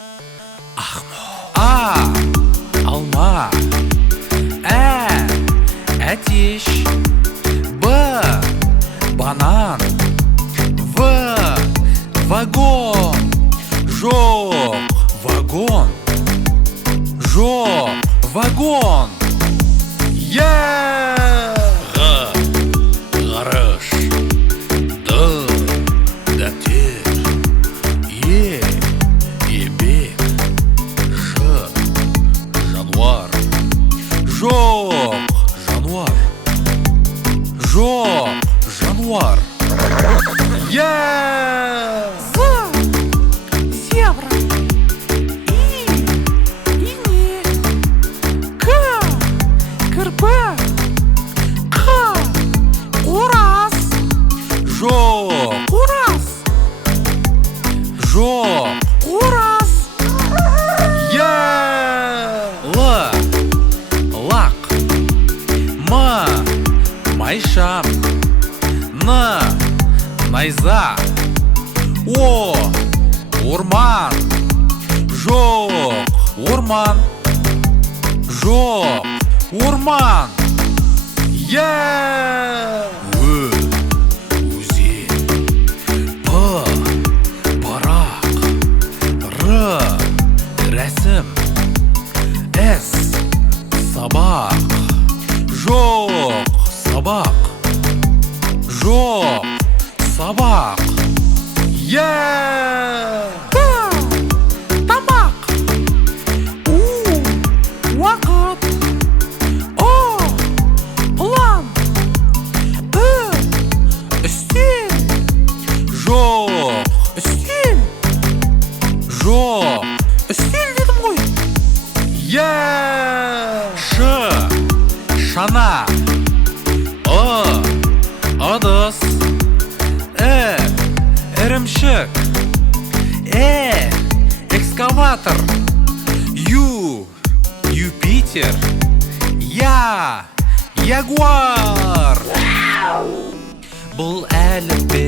А. Алма. Әтеш. Б. Банан. В. Вагон. Жоқ. Вагон. Жоқ. Вагон. Гараж. Дәптер. Ебек. Жануар. Жоқ. Жануар. Жоқ. Жануар. Зебра. Инек. Кірпі. Қораз. Жоқ. Қораз. Жоқ. Қораз. Лак. Майшам. Найза. Орман. Жоқ. Орман. Жоқ. Орман. Өзен. Барақ. Рәсім. Сабақ. Жоқ. Сабақ. Жоқ. Сабақ. Тамақ. Уақыт. План. Үстел. Жоқ. Үстел. Жоқ. Үстел дедім ғой. Шана. Ыдыс. Ірімшік. Экскаватор. Юпитер. Ягуар. Бұл әліппе